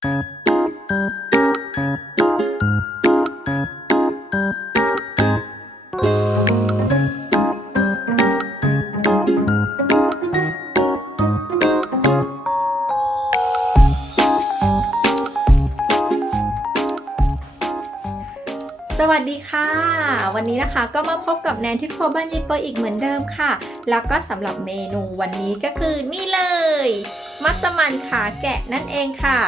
สวัสดีค่ะ วันนี้นะคะก็มาพบ แนนที่ครัวบ้านยิปเปอร์อีกเหมือนเดิมค่ะ แล้วก็สำหรับเมนูวันนี้ก็คือนี่เลย มัสมั่นขาแกะนั่นเองค่ะ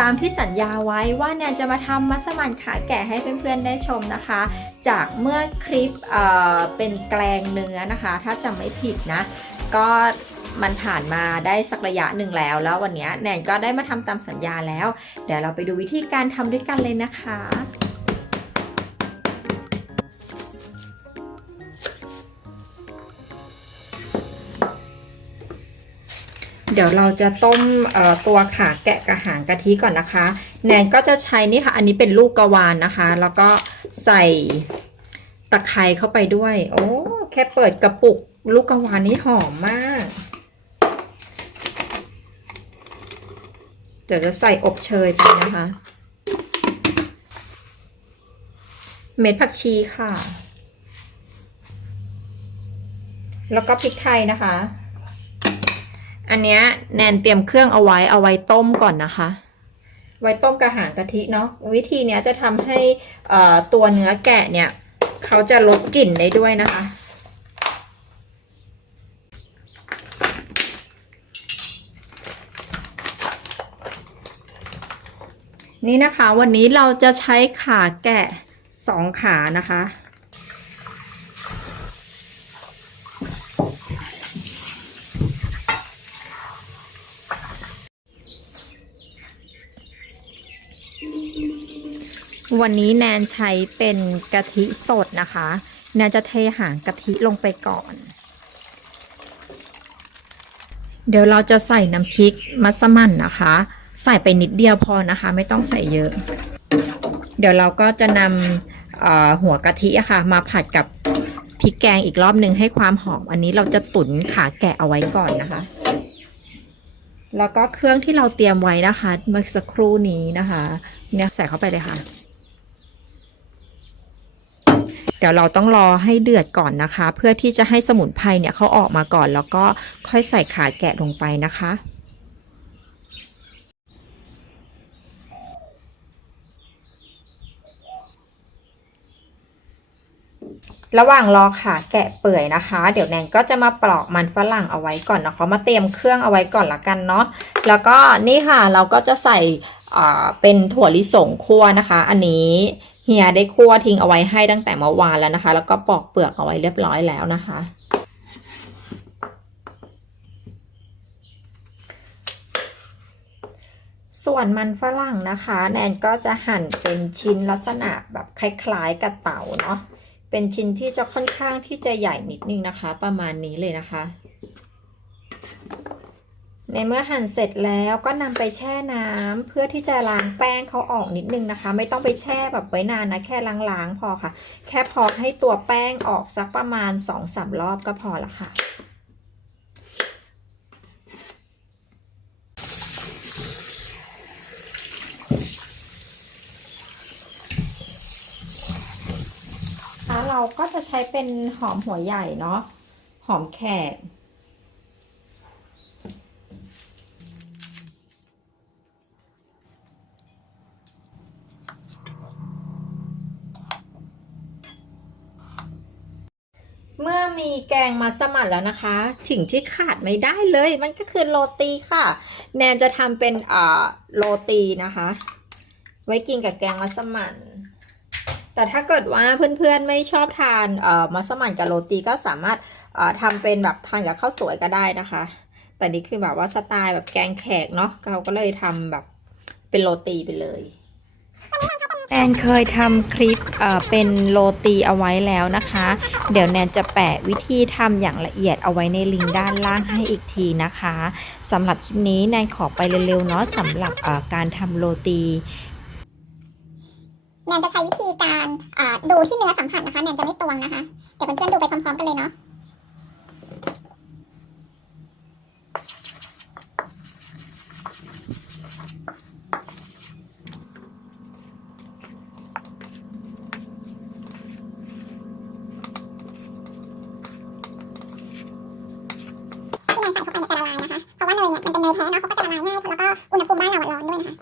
ตามที่สัญญาไว้ว่าแนนจะมาทำมัสมั่นขาแกะให้เพื่อนๆได้ชมนะคะ จากเมื่อคลิปเอ่อเป็นแกลงเนื้อนะคะ ถ้าจำไม่ผิดนะ ก็มันผ่านมาได้สักระยะหนึ่งแล้ว แล้ววันนี้แนนก็ได้มาทำตามสัญญาแล้ว เดี๋ยวเราไปดูวิธีการทำด้วยกันเลยนะคะ เดี๋ยวเราจะต้มตัวขาแกะกระหางกะทิก่อนนะคะ แนนก็จะใช้นี่ค่ะ อันนี้เป็นลูกกระวานนะคะ แล้วก็ใส่ตะไคร้เข้าไปด้วย โอ้แค่เปิดกระปุกลูกกระวานนี้หอมมาก เดี๋ยวจะใส่อบเชยไปนะคะ เม็ดผักชีค่ะ แล้วก็พริกไทยนะคะ อันเนี้ยแนนเตรียมเครื่องเอาไว้เอาไว้ต้มก่อนนะคะ ไว้ต้มกระหางกะทิเนาะวิธีเนี้ยจะทำให้ตัวเนื้อแกะเนี่ยเขาจะลดกลิ่นได้ด้วยนะคะนี่นะคะวันนี้เราจะใช้ขาแกะสองขานะคะ วันนี้แนนใช้เป็นกะทิสดนะคะ แนนจะเทหางกะทิลงไปก่อน เดี๋ยวเราจะใส่น้ำพริกมัสมั่นนะคะ ใส่ไปนิดเดียวพอนะคะ ไม่ต้องใส่เยอะ เดี๋ยวเราก็จะนำหัวกะทิอะค่ะ มาผัดกับพริกแกงอีกรอบหนึ่งให้ความหอม อันนี้เราจะตุ๋นขาแกะเอาไว้ก่อนนะคะ แล้วก็เครื่องที่เราเตรียมไว้นะคะ เมื่อสักครู่นี้นะคะ เนี่ยใส่เข้าไปเลยค่ะ เดี๋ยวเราต้องรอให้เดือดก่อนนะคะ เพื่อที่จะให้สมุนไพรเนี่ยเขาออกมาก่อน แล้วก็ค่อยใส่ขาแกะลงไปนะคะระหว่างรอขาแกะเปื่อยนะคะ เดี๋ยวแนนก็จะมาปลอกมันฝรั่งเอาไว้ก่อนนะคะมาเตรียมเครื่องเอาไว้ก่อนละกันเนาะแล้วก็นี่ค่ะเราก็จะใส่เป็นถั่วลิสงคั่วนะคะ อันนี้ เฮียได้คั่วทิ้งเอาไว้ให้ตั้งแต่เมื่อวานแล้วนะคะ แล้วก็ปอกเปลือกเอาไว้เรียบร้อยแล้วนะคะ ส่วนมันฝรั่งนะคะ แนนก็จะหั่นเป็นชิ้นลักษณะแบบคล้ายๆกับเต๋าเนาะเป็นชิ้นที่จะค่อนข้างที่จะใหญ่นิดนึงนะคะ ประมาณนี้เลยนะคะ ในเมื่อหั่นเสร็จแล้วก็นำไปแช่น้ำเพื่อที่จะล้างแป้งเขาออกนิดนึงนะคะ ไม่ต้องไปแช่แบบไว้นานนะ แค่ล้างๆพอค่ะ แค่พอให้ตัวแป้งออกสักประมาณ2-3รอบก็พอละค่ะเราก็จะใช้เป็นหอมหัวใหญ่เนาะหอมแขก เมีแกงมัสมั่นแล้วนะคะสิ่งที่ขาดไม่ได้เลย มันก็คือโรตีค่ะ แนนจะทำเป็นอ่าโรตีนะคะ ไว้กินกับแกงมัสมั่นแต่ถ้าเกิดว่าเพื่อนๆไม่ชอบทานเอ่อมัสมั่นกับโรตีก็สามารถเอ่อทำเป็นแบบทานกับข้าวสวยก็ได้นะคะ แต่นี่คือแบบว่าสไตล์แบบแกงแขกเนาะเราก็เลยทำแบบเป็นโรตีไปเลย แนนเคยทำคลิปเป็นโรตีเอาไว้แล้วนะคะ เดี๋ยวแนนจะแปะวิธีทำอย่างละเอียดเอาไว้ในลิงก์ด้านล่างให้อีกทีนะคะสำหรับคลิปนี้แนนขอไปเร็วๆเนาะสำหรับการทำโรตีแนนจะใช้วิธีการดูที่เนื้อสัมผัสนะคะแนนจะไม่ตวงนะคะ เดี๋ยวเพื่อนๆดูไปพร้อมๆกันเลยเนาะ น เนยแท้เนาะเขาก็จะละลายง่ายแล้วก็อุณหภูมิบ้านเราอะร้อนด้วยนะคะ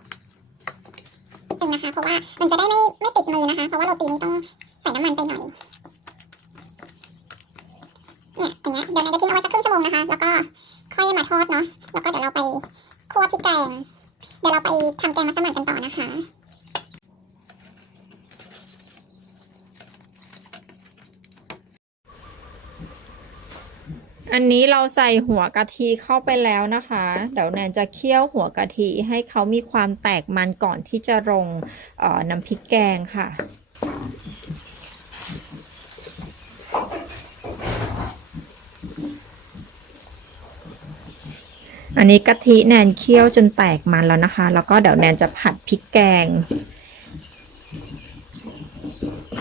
ตึง นะคะเพราะว่ามันจะได้ไม่ไม่ติดมือนะคะ เพราะว่าโรตีนี้ต้องใส่น้ำมันไปหน่อยเนี่ยอย่างเงี้ยเดี๋ยวเนยจะทิ้งเอาไว้สักครึ่งชั่วโมงนะคะ แล้วก็ค่อยมาทอดเนาะแล้วก็เดี๋ยวเราไปคั่วพริกแกงเดี๋ยวเราไปทำแกงมัสมั่นกันต่อนะคะ อันนี้เราใส่หัวกะทิเข้าไปแล้วนะคะ เดี๋ยวแนนจะเคี่ยวหัวกะทิให้เขามีความแตกมันก่อนที่จะลงเอ่อน้ำพริกแกงค่ะอันนี้กะทิแนนเคี่ยวจนแตกมันแล้วนะคะ แล้วก็เดี๋ยวแนนจะผัดพริกแกง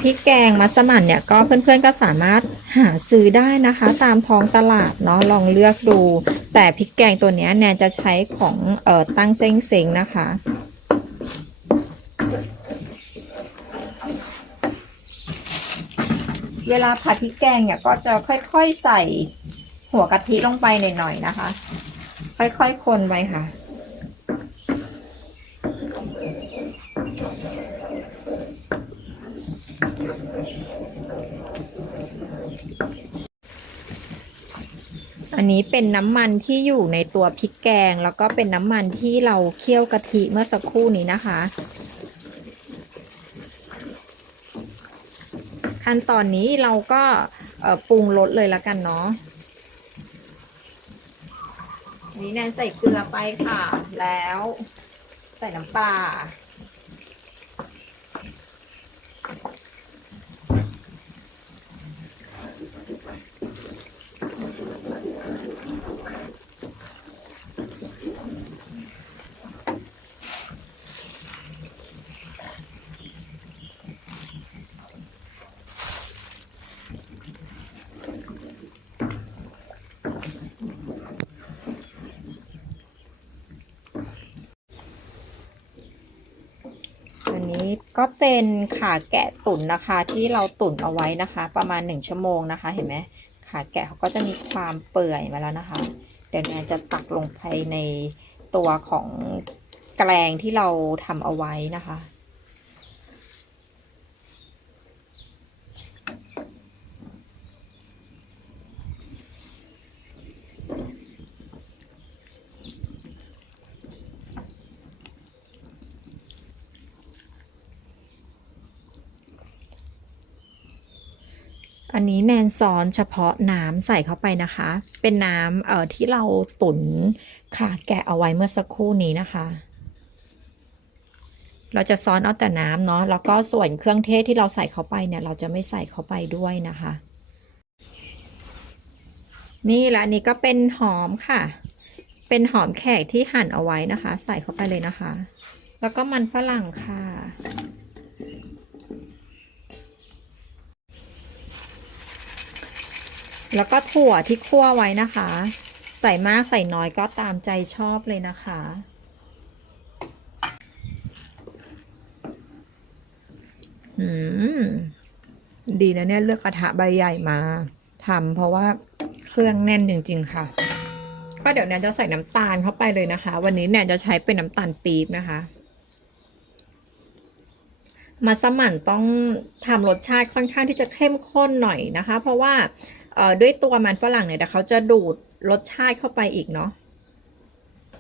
พริกแกงมัสมั่นเนี่ยก็เพื่อนๆก็สามารถหาซื้อได้นะคะ ตามท้องตลาดเนาะลองเลือกดู แต่พริกแกงตัวนี้แนนจะใช้ของเอ่อตั้งเซ้งเซ้งนะคะ เวลาผัดพริกแกงเนี่ยก็จะค่อยๆใส่หัวกะทิลงไปหน่อยๆนะคะ ค่อยๆคนไว้ค่ะ อันนี้เป็นน้ำมันที่อยู่ในตัวพริกแกง แล้วก็เป็นน้ำมันที่เราเคี่ยวกะทิเมื่อสักครู่นี้นะคะ ขั้นตอนนี้เราก็ปรุงรสเลยแล้วกันเนาะนนี้แนนใส่เกลือไปค่ะ แล้วใส่น้ำปลา อันนี้ ก็เป็นขาแกะตุ๋นนะคะ ที่เราตุ๋นเอาไว้นะคะ ประมาณหนึ่งชั่วโมงนะคะ เห็นไหมขาแกะเขาก็จะมีความเปื่อยมาแล้วนะคะ เดี๋ยวแอนจะตักลงไปในตัวของแกลงที่เราทำเอาไว้นะคะ อันนี้แนนซ้อนเฉพาะน้ำใส่เข้าไปนะคะ เป็นน้ำเอ่อที่เราตุ๋นขาแกะเอาไว้เมื่อสักครู่นี้นะคะ เราจะซ้อนเอาแต่น้ำเนาะแล้วก็ส่วนเครื่องเทศที่เราใส่เข้าไปเนี่ย เราจะไม่ใส่เข้าไปด้วยนะคะ นี่และนนี้ก็เป็นหอมค่ะ เป็นหอมแขกที่หั่นเอาไว้นะคะ ใส่เข้าไปเลยนะคะ แล้วก็มันฝรั่งค่ะ แล้วก็ถั่วที่คั่วไว้นะคะ ใส่มากใส่น้อยก็ตามใจชอบเลยนะคะ อืม ดีนะเนี่ยเลือกกระทะใบใหญ่มาทำเพราะว่าเครื่องแน่นจริง ๆ ค่ะ ก็เดี๋ยวแนนจะใส่น้ำตาลเข้าไปเลยนะคะ วันนี้แนนจะใช้เป็นน้ำตาลปี๊บนะคะมัสมั่นต้องทำรสชาติค่อนข้างที่จะเข้มข้นหน่อยนะคะ เพราะว่า ด้วยตัวมันฝรั่งเนี่ยเดี๋ยวเขาจะดูดรสชาติเข้าไปอีกเนาะ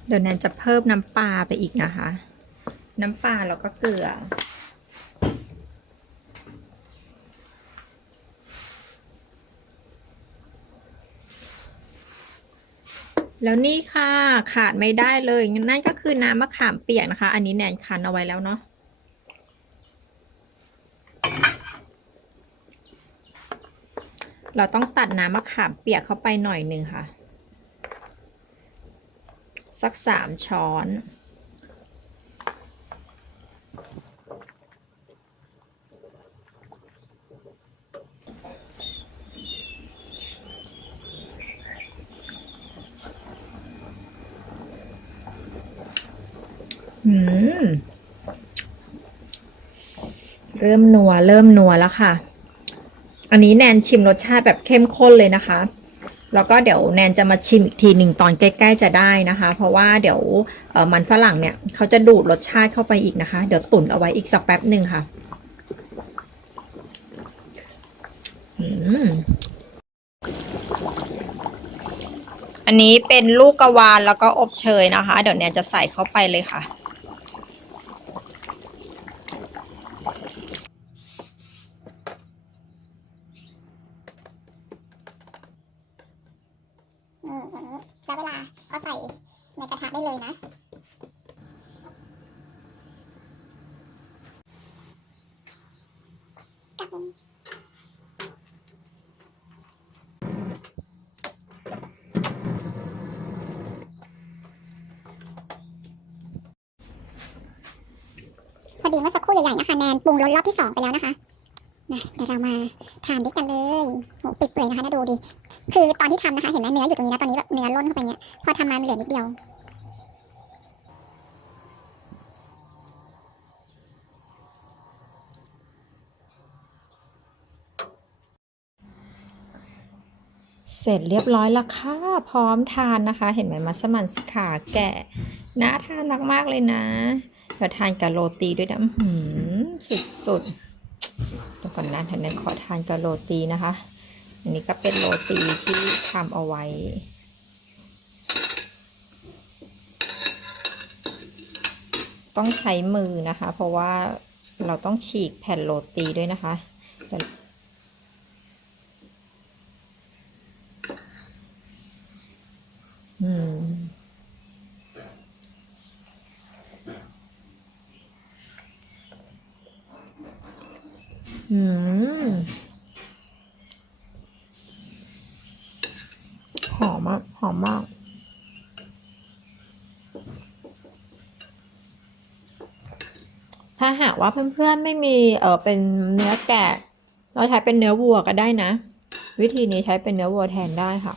เดี๋ยวแนนจะเพิ่มน้ำปลาไปอีกนะคะ น้ำปลาแล้วก็เกลือ แล้วนี่ค่ะขาดไม่ได้เลย นั่นก็คือน้ำมะขามเปียกนะคะ อันนี้แนนคั้นเอาไว้แล้วเนาะ เราต้องตัดน้ำมะขามเปียกเข้าไปหน่อยหนึ่งค่ะ สักสามช้อน อืม เริ่มนัว เริ่มนัวแล้วค่ะ อันนี้แนนชิมรสชาติแบบเข้มข้นเลยนะคะ แล้วก็เดี๋ยวแนนจะมาชิมอีกทีหนึ่งตอนใกล้ๆจะได้นะคะ เพราะว่าเดี๋ยวมันฝรั่งเนี่ยเขาจะดูดรสชาติเข้าไปอีกนะคะ เดี๋ยวตุ๋นเอาไว้อีกสักแป๊บหนึ่งค่ะอันนี้เป็นลูกกระวานแล้วก็อบเชยนะคะ เดี๋ยวแนนจะใส่เข้าไปเลยค่ะ นี่อย่างนี้แล้วเวลาเอาใส่ในกระทะได้เลยนะ กับ พอดีเมื่อสักครู่ใหญ่ๆนะคะแนนปรุงรสรอบที่สองไปแล้วนะคะนะเดี๋ยวเรามาทานด้วยกันเลยโหปิดเปื่อยนะคะนะดูดิ คือตอนที่ทำนะคะ เห็นไหมเนื้ออยู่ตรงนี้นะ ตอนนี้แบบเนื้อล้นเข้าไปเนี้ย พอทำมามันเหลือนิดเดียวเสร็จเรียบร้อยแล้วค่ะ พร้อมทานนะคะ เห็นไหมมัสมั่นสขาแกะน่าทานมาก ๆ เลยนะ เดี๋ยวทานกับโรตีด้วยนะอื้อหือสุดๆเดี๋ยวก่อนนะทันนั้นขอทานกับโรตีนะคะ อันนี้ก็เป็นโรตีที่ทำเอาไว้ต้องใช้มือนะคะ เพราะว่าเราต้องฉีกแผ่นโรตีด้วยนะคะ อืม อืม หอมมากหอมมาก ถ้าหากว่าเพื่อนๆไม่มีเออเป็นเนื้อแกะ เราใช้เป็นเนื้อวัวก็ได้นะ วิธีนี้ใช้เป็นเนื้อวัวแทนได้ค่ะ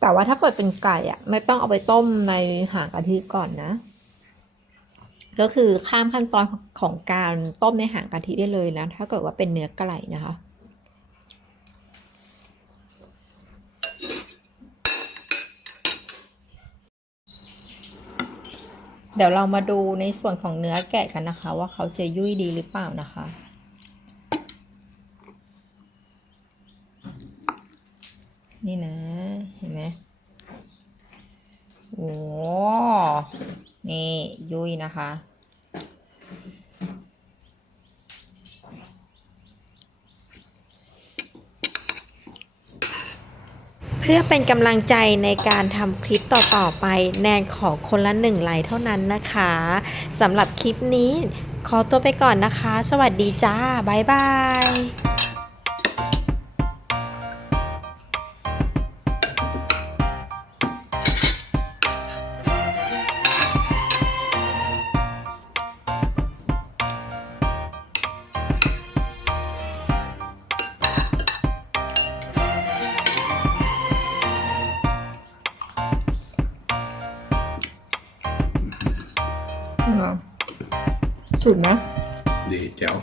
แต่ว่าถ้าเกิดเป็นไก่อะไม่ต้องเอาไปต้มในหางกะทิก่อนนะ ก็คือข้ามขั้นตอนของการต้มในหางกะทิได้เลยนะ ถ้าเกิดว่าเป็นเนื้อกไก่นะคะเดี๋ยวเรามาดูในส่วนของเนื้อแกะกันนะคะ ว่าเขาจะยุ่ยดีหรือเปล่านะคะ นี่นะ เห็นไหมโอ้นี่ยุ่ยนะคะ เพื่อเป็นกำลังใจในการทำคลิปต่อๆไป แนนขอคนละหนึ่งไลค์เท่านั้นนะคะสำหรับคลิปนี้ ขอตัวไปก่อนนะคะ สวัสดีจ้า บ๊ายบาย สุดนะ ดีแจ๋ว